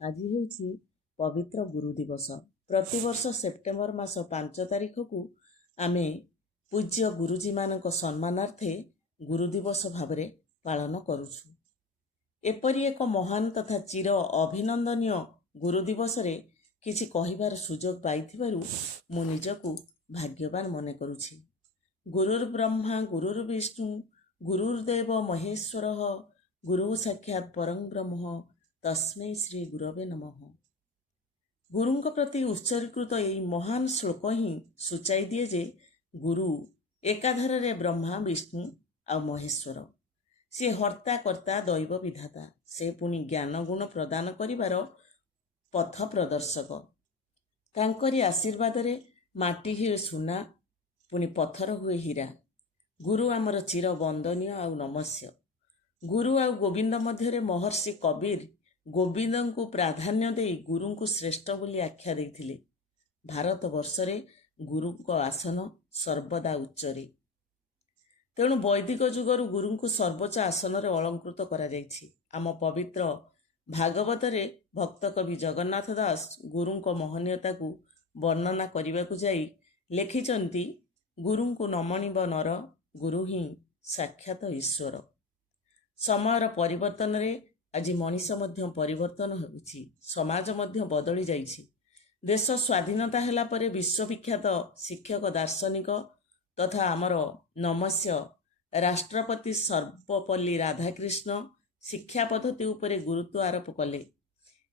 ଆଜି ହେଉଛି ପବିତ୍ର ଗୁରୁ ଦିବସ। ପ୍ରତିବର୍ଷ ସେପ୍ଟେମ୍ବର ମାସ 5 ତାରିଖକୁ ଆମେ ପୂଜ୍ୟ ଗୁରୁଜୀମାନଙ୍କ ସମ୍ମାନାର୍ଥେ ଗୁରୁ ଦିବସ ଭାବରେ ପାଳନ କରୁଛୁ। ଏପରି ଏକ ମହାନ ତଥା ଚିର ଅଭିନନ୍ଦନୀୟ ଗୁରୁ ଦିବସରେ କିଛି କହିବାର ସୁଯୋଗ ପାଇଥିବାରୁ ମୁଁ ନିଜକୁ ଭାଗ୍ୟବାନ ମନେ କରୁଛି। ଗୁରୁର୍ ବ୍ରହ୍ମା ଗୁରୁର୍ ବିଷ୍ଣୁ ଗୁରୁର୍ଦେବ ମହେଶ୍ୱରଃ ଗୁରୁ ସାକ୍ଷାତ୍ ପରଂ ବ୍ରହ୍ମ ତସ୍ମୈ ଶ୍ରୀ ଗୁରବେ ନମଃ। ଗୁରୁଙ୍କ ପ୍ରତି ଉତ୍ସର୍ଗୀକୃତ ଏହି ମହାନ ଶ୍ଲୋକ ହିଁ ସୂଚାଇ ଦିଏ ଯେ ଗୁରୁ ଏକାଧାରରେ ବ୍ରହ୍ମା ବିଷ୍ଣୁ ଆଉ ମହେଶ୍ୱର। ସେ ହର୍ତ୍ତା କର୍ତ୍ତା ଦୈବ ବିଧାତା। ସେ ପୁଣି ଜ୍ଞାନ ଗୁଣ ପ୍ରଦାନ କରିବାର ପଥ ପ୍ରଦର୍ଶକ। ତାଙ୍କରି ଆଶୀର୍ବାଦରେ ମାଟି ହୁଏ ସୁନା, ପୁଣି ପଥର ହୁଏ ହୀରା। ଗୁରୁ ଆମର ଚିର ବନ୍ଦନୀୟ ଆଉ ନମସ୍ୟ। ଗୁରୁ ଆଉ ଗୋବିନ୍ଦ ମଧ୍ୟରେ ମହର୍ଷି କବୀର ଗୋବିନ୍ଦଙ୍କୁ ପ୍ରାଧାନ୍ୟ ଦେଇ ଗୁରୁଙ୍କୁ ଶ୍ରେଷ୍ଠ ବୋଲି ଆଖ୍ୟା ଦେଇଥିଲେ। ଭାରତ ବର୍ଷରେ ଗୁରୁଙ୍କ ଆସନ ସର୍ବଦା ଉଚ୍ଚରେ। ତେଣୁ ବୈଦିକ ଯୁଗରୁ ଗୁରୁଙ୍କୁ ସର୍ବୋଚ୍ଚ ଆସନରେ ଅଳଙ୍କୃତ କରାଯାଇଛି। ଆମ ପବିତ୍ର ଭାଗବତରେ ଭକ୍ତ କବି ଜଗନ୍ନାଥ ଦାସ ଗୁରୁଙ୍କ ମହନୀୟତାକୁ ବର୍ଣ୍ଣନା କରିବାକୁ ଯାଇ ଲେଖିଛନ୍ତି, ଗୁରୁଙ୍କୁ ନମଣିବ ନର, ଗୁରୁ ହିଁ ସାକ୍ଷାତ ଈଶ୍ୱର। ସମୟର ପରିବର୍ତ୍ତନରେ ଆଜି ମଣିଷ ମଧ୍ୟ ପରିବର୍ତ୍ତନ ହେଉଛି, ସମାଜ ମଧ୍ୟ ବଦଳି ଯାଇଛି। ଦେଶ ସ୍ୱାଧୀନତା ହେଲା ପରେ ବିଶ୍ୱବିଖ୍ୟାତ ଶିକ୍ଷକ ଦାର୍ଶନିକ ତଥା ଆମର ନମସ୍ୟ ରାଷ୍ଟ୍ରପତି ସର୍ବପଲ୍ଲୀ ରାଧାକ୍ରିଷ୍ଣ ଶିକ୍ଷା ପଦ୍ଧତି ଉପରେ ଗୁରୁତ୍ୱ ଆରୋପ କଲେ।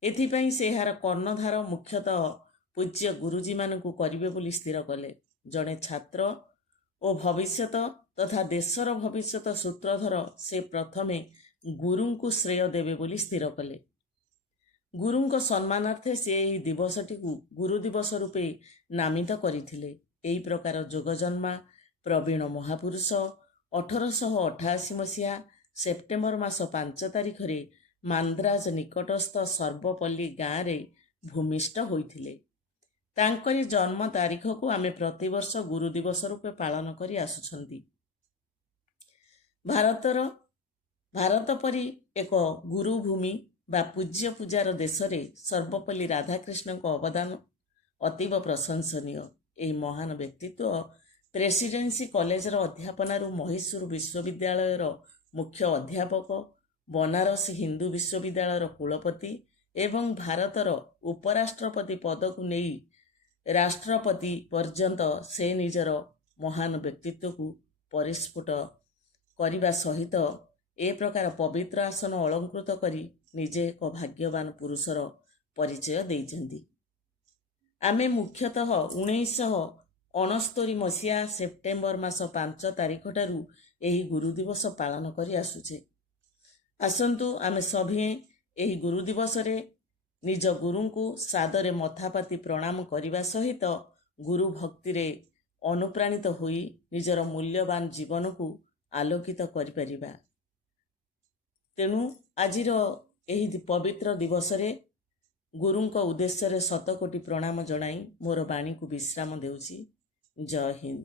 ଏଥିପାଇଁ ସେ ଏହାର କର୍ଣ୍ଣଧାର ମୁଖ୍ୟତଃ ପୂଜ୍ୟ ଗୁରୁଜୀମାନଙ୍କୁ କରିବେ ବୋଲି ସ୍ଥିର କଲେ। ଜଣେ ଛାତ୍ର ଓ ଭବିଷ୍ୟତ ତଥା ଦେଶର ଭବିଷ୍ୟତ ସୂତ୍ରଧର ସେ ପ୍ରଥମେ ଗୁରୁଙ୍କୁ ଶ୍ରେୟ ଦେବେ ବୋଲି ସ୍ଥିର କଲେ। ଗୁରୁଙ୍କ ସମ୍ମାନାର୍ଥେ ସେ ଏହି ଦିବସଟିକୁ ଗୁରୁ ଦିବସ ରୂପେ ନାମିତ କରିଥିଲେ। ଏହି ପ୍ରକାର ଯୋଗଜନ୍ମା ପ୍ରବୀଣ ମହାପୁରୁଷ 1888 ମସିହା ସେପ୍ଟେମ୍ବର ମାସ 5 ତାରିଖରେ ମାନ୍ଦ୍ରାଜ ନିକଟସ୍ଥ ସର୍ବପଲ୍ଲୀ ଗାଁରେ ଭୂମିଷ୍ଠ ହୋଇଥିଲେ। ତାଙ୍କରି ଜନ୍ମ ତାରିଖକୁ ଆମେ ପ୍ରତିବର୍ଷ ଗୁରୁ ଦିବସ ରୂପେ ପାଳନ କରି ଆସୁଛନ୍ତି। ଭାରତ ପରି ଏକ ଗୁରୁଭୂମି ବା ପୂଜ୍ୟ ପୂଜାର ଦେଶରେ ସର୍ବପଲ୍ଲୀ ରାଧାକ୍ରିଷ୍ଣଙ୍କ ଅବଦାନ ଅତୀବ ପ୍ରଶଂସନୀୟ। ଏହି ମହାନ ବ୍ୟକ୍ତିତ୍ୱ ପ୍ରେସିଡେନ୍ସି କଲେଜର ଅଧ୍ୟାପନାରୁ ମହୀଶୂର ବିଶ୍ୱବିଦ୍ୟାଳୟର ମୁଖ୍ୟ ଅଧ୍ୟାପକ, ବନାରସ ହିନ୍ଦୁ ବିଶ୍ୱବିଦ୍ୟାଳୟର କୁଳପତି ଏବଂ ଭାରତର ଉପରାଷ୍ଟ୍ରପତି ପଦକୁ ନେଇ ରାଷ୍ଟ୍ରପତି ପର୍ଯ୍ୟନ୍ତ ସେ ନିଜର ମହାନ ବ୍ୟକ୍ତିତ୍ୱକୁ ପରିସ୍ଫୁଟ କରିବା ସହିତ ଏ ପ୍ରକାର ପବିତ୍ର ଆସନ ଅଳଙ୍କୃତ କରି ନିଜେ ଏକ ଭାଗ୍ୟବାନ ପୁରୁଷର ପରିଚୟ ଦେଇଛନ୍ତି। ଆମେ ମୁଖ୍ୟତଃ 1969 ମସିହା ସେପ୍ଟେମ୍ବର ମାସ 5 ତାରିଖଠାରୁ ଏହି ଗୁରୁ ଦିବସ ପାଳନ କରି ଆସୁଛେ। ଆସନ୍ତୁ ଆମେ ସଭିଏଁ ଏହି ଗୁରୁ ଦିବସରେ ନିଜ ଗୁରୁଙ୍କୁ ସାଦରେ ମଥାପାତି ପ୍ରଣାମ କରିବା ସହିତ ଗୁରୁ ଭକ୍ତିରେ ଅନୁପ୍ରାଣିତ ହୋଇ ନିଜର ମୂଲ୍ୟବାନ ଜୀବନକୁ ଆଲୋକିତ କରିପାରିବା। ତେଣୁ ଆଜିର ଏହି ପବିତ୍ର ଦିବସରେ ଗୁରୁଙ୍କ ଉଦ୍ଦେଶ୍ୟରେ ଶତକୋଟି ପ୍ରଣାମ ଜଣାଇ ମୋର ବାଣୀକୁ ବିଶ୍ରାମ ଦେଉଛି। ଜୟ ହିନ୍ଦ।